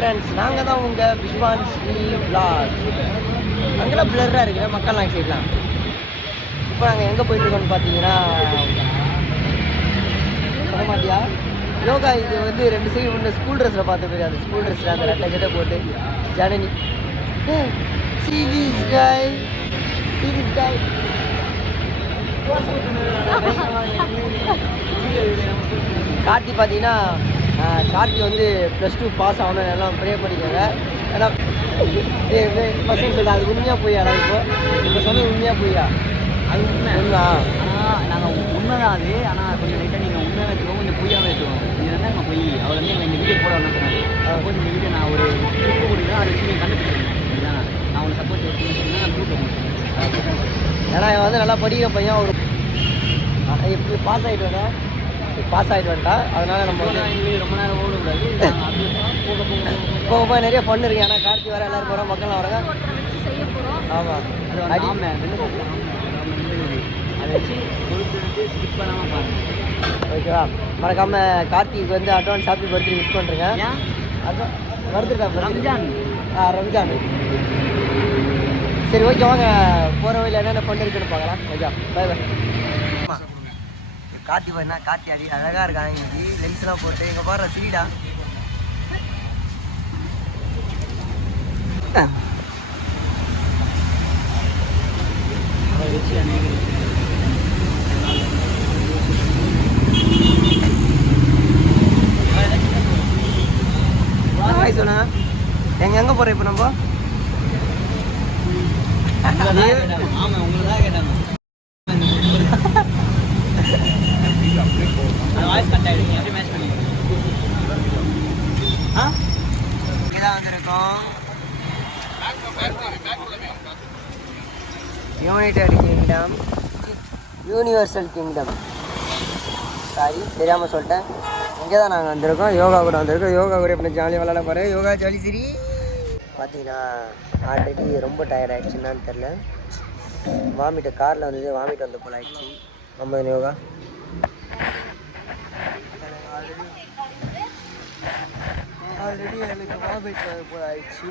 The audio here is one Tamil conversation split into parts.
ஃப்ரெண்ட்ஸ், நாங்கள் தான் உங்கள் விஸ்வான் ஸ்ரீ விளாக்ஸ். அங்கெல்லாம் பிளர்ராக இருக்கிற மக்கள்லாம் சைட்லாம். இப்போ நாங்கள் எங்கே போயிட்டுருக்கோம்னு பார்த்தீங்கன்னா, சொல்ல மாட்டியா யோகா. இது வந்து 2 சைடு ஒன்று ஸ்கூல் ட்ரெஸ்ஸில் பார்த்து போய் அந்த ஸ்கூல் ட்ரெஸ்ஸில் அந்த 2 சட்டை போட்டு Janani see this guy. Karthi பார்த்தீங்கன்னா, கார்த்தி வந்து +2 பாஸ் ஆகணும்னு எல்லாம் ப்ரே பண்ணிக்கோங்க. ஏன்னா பசங்க சொல்ல அது உண்மையாக போய்யாடா? இப்போ சொன்னது உண்மையாக போய்யா? அது உண்மை நாங்கள் உண்மைதான் அது. ஆனால் கொஞ்சம் லைட்டாக நீங்கள் உண்மையாக வச்சுக்கோ, கொஞ்சம் பொய்யாமல் வச்சுக்கோங்க. இது வந்து நம்ம பொய் அவர் வந்து எங்கள் இந்த வீடியோ போட வந்தாங்க. அப்போ இந்த வீடியோ நான் ஒரு ட்ரிப்பு கொடுக்குறேன், அதை வச்சு நீங்கள் கண்டுபிடிச்சிருக்கேன். இதுதான் நான் உங்களுக்கு சப்போர்ட் வச்சுன்னா நான் ட்ரூப் பண்ணுறேன். ஏன்னா இவன் வந்து நல்லா படிக்கிற பையன். ஒரு எப்படி பாஸ் ஆகிட்டு வந்துட்டா. அதனால் நம்ம வந்து ரொம்ப நேரம் ஓடக்கூடாது. போக போக நிறைய ஃபன் இருக்குது. ஏன்னா கார்த்தி வர எல்லோரும் போகிறோம், மக்கள் வராங்க. ஆமாம், அதை வச்சு கொடுத்து ஸ்கிப் பண்ணாமல் பாருங்கள். ஓகேவா? மறக்காமல் கார்த்திக்கு வந்து அட்வான்ஸ் ஹாப்பி பர்த்டே விஷ் பண்ணுறேங்க. அதான் வருதுடா ரம்ஜான். சரி, ஓகே, வாங்க போகிற வழியில் என்னென்ன ஃபன் இருக்குன்னு பார்க்கலாம். Okay, by by. கார்த்தி பண்ணா கார்த்தி அழகாக இருக்காங்க. இன்னைக்கு லென்ஸ்லாம் போட்டு இங்கே பாடுற சீடா. சொன்னா எங்கே போகிறோம் இப்போ நம்ம? ஆமாம், உங்களை தான் கேட்டாங்க. வாய்ஸ் கட் ஆகிடுங்க, அப்படியே மேட்ச் பண்ணி. இங்கே தான் வந்திருக்கோம். United kingdom, universal kingdom. Sorry, தெரியாமல் சொல்லிட்டேன். இங்கே தான் நாங்கள் வந்திருக்கோம். யோகா கூட வந்திருக்கோம். யோகா கூட எப்படி ஜாலியாக விளாட போகிறேன். யோகா ஜாலி சரி. பார்த்தீங்கன்னா ஆல்ரெடி ரொம்ப டயர்ட் ஆகிடுச்சுன்னான்னு தெரில. வாமிட்டு காரில் வந்தது, வாமிட்டு வந்த போல் ஆகிடுச்சு. நம்ம யோகா ஆல்ரெடி எனக்கு வாமிட் வந்த போல் ஆகிடுச்சு.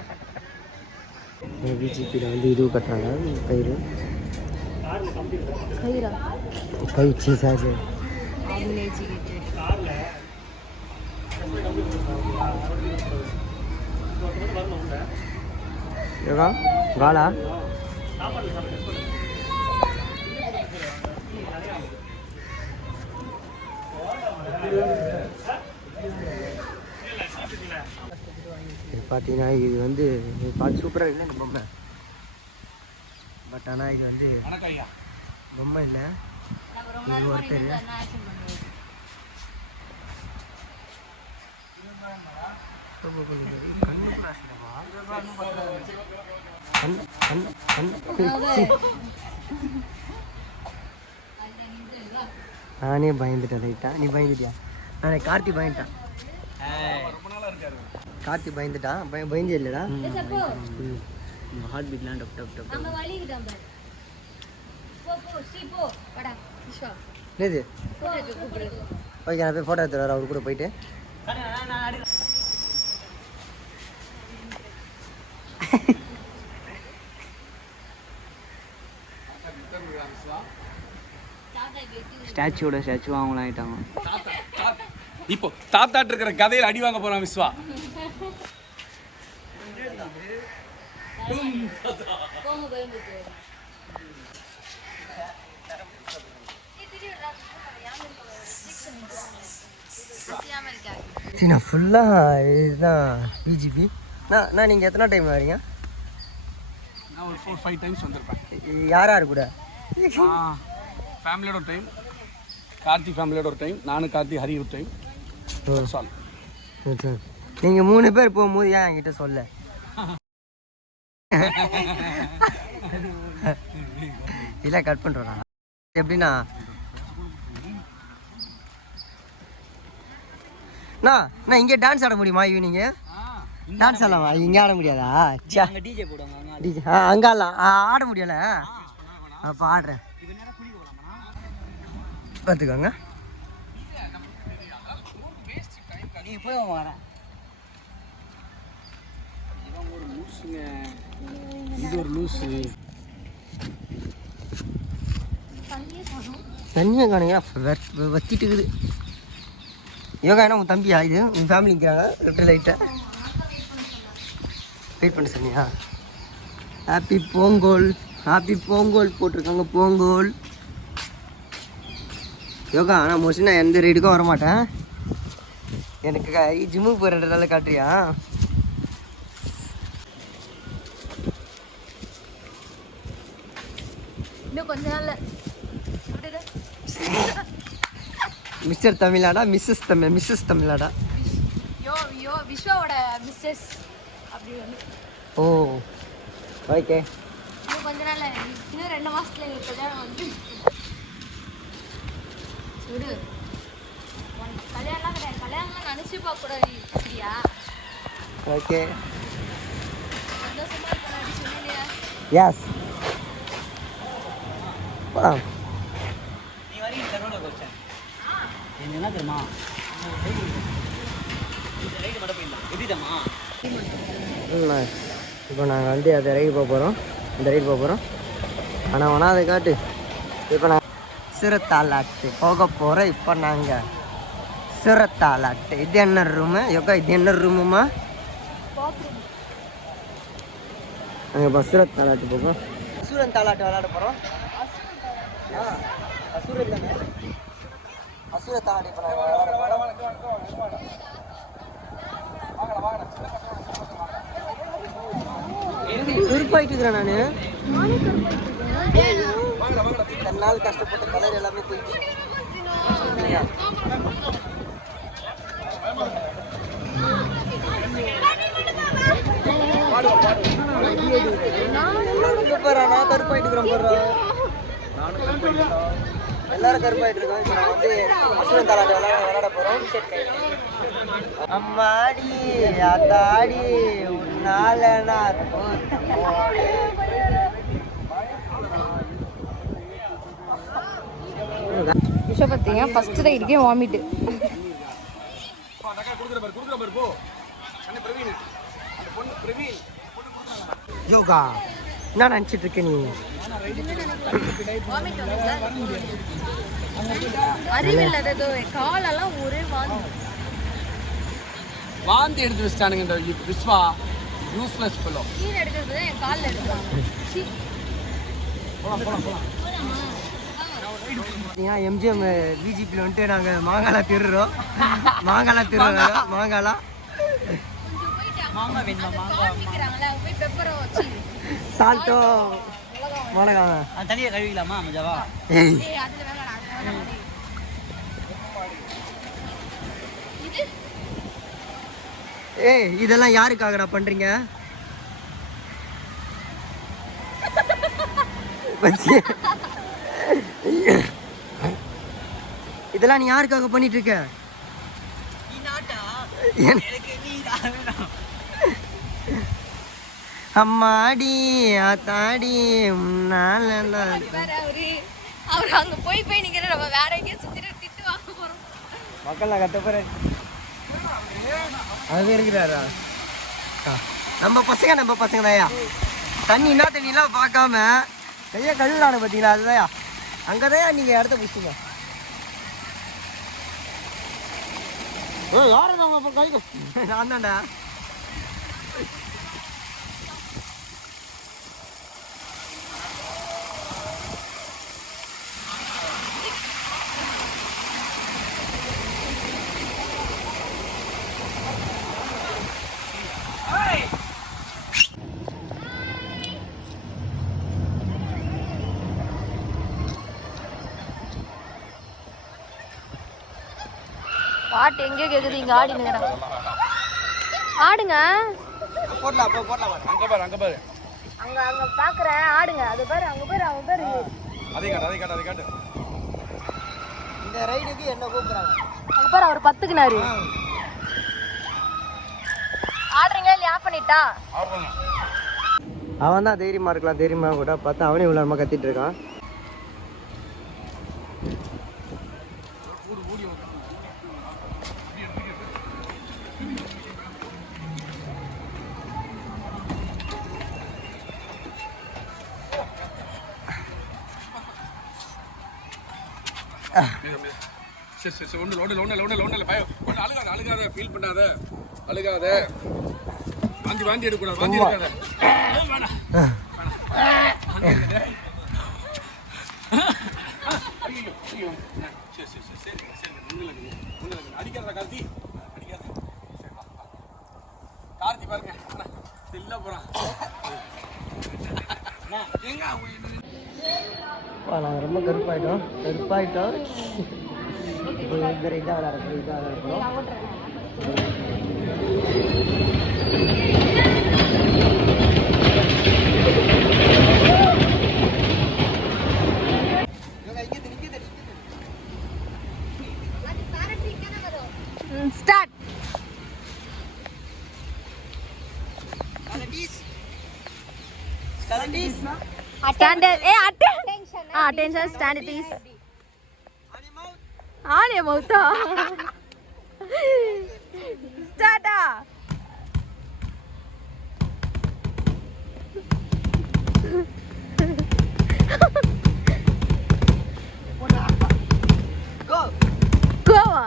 பிஜேபியில் வந்து இது கட்டுறாங்க, கயிறு சார்ஜ். யோகா வாடா. பார்த்தீங்கன்னா இது வந்து பார்த்து சூப்பராக இல்லை பொம்மை. பட் ஆனால் இது வந்து பொம்மை இல்லை, இது ஒருத்தர். நானே பயந்துட்டேன் ரைட்டா. நீ பயந்துட்டியா? நானே கார்த்தி பயந்துட்டான். கார்த்தி பயந்துட்டான். பயந்தே இல்லைடா. ஹார்ட் பீட்லாம் டப் டப் டப். என்னது? ஓகே, நான் போய் ஃபோட்டோ எடுத்து வர அவர் கூட போயிட்டு. ஸ்டாச்சு அவங்களாம் ஆயிட்டாங்க. இப்போ தாத்தாட்டு இருக்கிற கதையில் அடி வாங்க போறான் விஸ்வா. நான் ஃபுல்லாக இதுதான் பிஜிபி. நான் நீங்கள் எத்தனை டைம் வரீங்க? நான் ஒரு 4-5 டைம்ஸ் வந்திருப்பேன். யார் யார் கூட? ஃபேமிலியோட ஒரு டைம், கார்த்தி ஃபேமிலியோட ஒரு டைம், நானும் கார்த்தி ஹரி ஒரு டைம். நீங்கள் 3 பேர் போகும்போது ஏன் என்கிட்ட சொல்ல? இல்லை, கட் பண்ணுறோம். எப்படின்னா நான் இங்கே டான்ஸ் ஆட முடியுமா? ஈவினிங்கு டான்ஸ் ஆடலாமா? இங்கே ஆட முடியாதா? டிஜே போடுவாங்க. டிஜே அங்கே ஆடலாம். ஆட முடியல. அப்போ ஆடுறேன், பார்த்துக்கோங்க. நீங்கள் போய் வரேன். லூஸுங்க இது ஒரு லூஸு. தண்ணியை காணுங்க வத்திட்டு இருக்குது. யோகா என்ன உன் தம்பியா இது உன் ஃபேமிலிங்கிறாங்க லெஃப்ட் லைட்டாக வெயிட் பண்ண சொன்னியா? ஹாப்பி பொங்கல் போட்டிருக்காங்க பொங்கல். யோகா ஆனால் மோஸ்ட்லி நான் எந்த ரைடுக்கும் வரமாட்டேன். எனக்கு ஜிம்முக்கு போகிறதால காட்டுறியா? இன்னும் கொஞ்ச நாள்ல மிஸ்டர் தமிழ்நாடா மிஸ்ஸஸ் தமிழ்நாடா? யோ விஸ்வாவோட மிஸ்ஸஸ் அப்படி வந்து. ஓ ஓகே. இன்னும் கொஞ்ச நாள்ல இன்னும் 2 மாசத்துல எங்களுக்கு கல்யாணம் வந்து சுடு. கல்யாணம்லாம் கிடையாது. கல்யாணம்லாம் நினச்சி பார்க்கக்கூடாது சரியா? ஓகே சந்தோஷமா இருக்கணும் அப்படி சொன்னீங்க. எஸ் போலாம். நீ வரைக்கும் தருவல கோச்சேன் என்ன தெரியுமா? இந்த ரைடு மட்டும் போயிடலாம். எப்படிதாம்மா? இப்போ நாங்கள் வந்து அதை ரைடு போக போகிறோம். இந்த ரைடு போக போகிறோம். ஆனால் வேணா அதை காட்டு. இப்போ நான் சிறுத்தாலாட்டு போக போகிறோம். இப்போ நாங்கள் சிறுத்தாலாட்டு. இது என்ன ரூமு யோகா? இது என்ன ரூமுமா? நாங்கள் இப்போ சிறுத்தாலாட்டு போகிறோம். அசுரன் தாலாட்டு விளையாட போகிறோம். அசுரன் தானே அசுர தாலாட்டு இப்போ நாங்கள் விளையாட போகிறோம். விருப்பாயிட்டு இருக்கிறேன் நான். இத்தனை நாள் கஷ்டப்பட்ட கலர் எல்லாமே போயிட்டு இல்லையா? நான் கருப்பாயிட்டு இருக்கிறேன் போடுறோம். எல்லாரும் கருப்பாயிட்டு இருக்கோம். இப்போ நாங்கள் வந்து அசுரன் தாலாட்டு விளையாட போகிறோம். அம்மாடி அத்தாடி உன்னால நான் விஷயம் பார்த்தீங்க ஃபர்ஸ்ட் ரைடுக்கே வாமிட்டு. யோகா என்ன நினச்சிட்டு இருக்க நீ? அறிவில்லாததோ காலெல்லாம் ஒரே வாந்தி எடுத்து வச்சிட்டானுங்க இந்த விஸ்வா யூஸ்லெஸ் ஃபெலோ. கீழே எடுக்கிறது என் காலில் எடுக்கிறாங்க. எம்ஜிஎம் பிஜேபியில் வந்துட்டு நாங்கள் மாங்காலா திருறோம். மாங்காலா மாமா வேணுமா? சால்ட்டோ மிளகா அந்த தண்ணியை கழுவிக்கலாமா மஜாவா? ஏய் இதெல்லாம் யாருக்காகடா பண்றீங்க? இதெல்லாம் நீ யாருக்காக பண்ணிட்டு இருக்க? அம்மாடி ஆத்தாடி அவர் அங்க போய் நிக்கிற நம்ம வேற எங்கேயும் சுத்திட்டு திட்டு வாங்க போறோம். மக்கள் நான் கத்த போறேன். அது இருக்கிறாரா? நம்ம பசங்க தாயா. தண்ணி என்ன தண்ணிலாம் பார்க்காம கையை கழுவினானு பார்த்தீங்களா? அதுதாயா அங்கதான் நீங்க இடத்த பிடிச்சிங்க. நான் தான்டா. பாட்டு எங்கே கேக்குது? இங்க ஆடினுங்க ஆடுங்க. போடலாம் அங்க பாரு அங்க பாக்குறேன் ஆடுங்க. அது பாரு அங்க பாரு அவன் பேரு. அதை காட்டு. இந்த ரைடுக்கு என்ன கூப்பிடுறாங்க? அங்க பாரு அவர் 10க்குனாரு. ஆடுறீங்க இல்ல ஆஃப் பண்ணிட்டா? அவன் தான் தைரியமா இருக்கலாம். தைரியமா கூட பார்த்தா அவனே இவ்வளோ நேரமா கத்திட்டு இருக்கான். சரி சரி சரி ஒன்றும் பயம் ஒன்றும் அழுகாத ஃபீல் பண்ணாத அழுகாத வாந்தி எடுக்கக்கூடாது வாந்தி எடுக்காத வேணாம் வாந்தி எடுக்காத ஐயோ ஐயோ சரி சரி சரி சரி சரி ஒன்றும் அடிக்காத கார்த்தி அடிக்காத சரி வா வா கார்த்தி பாருங்க இல்லை போகிறான் எங்க நாங்கள் ரொம்ப கருப்பாயிட்டோம் இப்போ இந்த இதாக விளையாடணும் start standard attention standard is ஆனே மௌத்தா ஸ்டார்ட்டா கோவா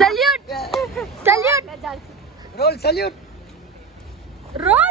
salute salute roll salute role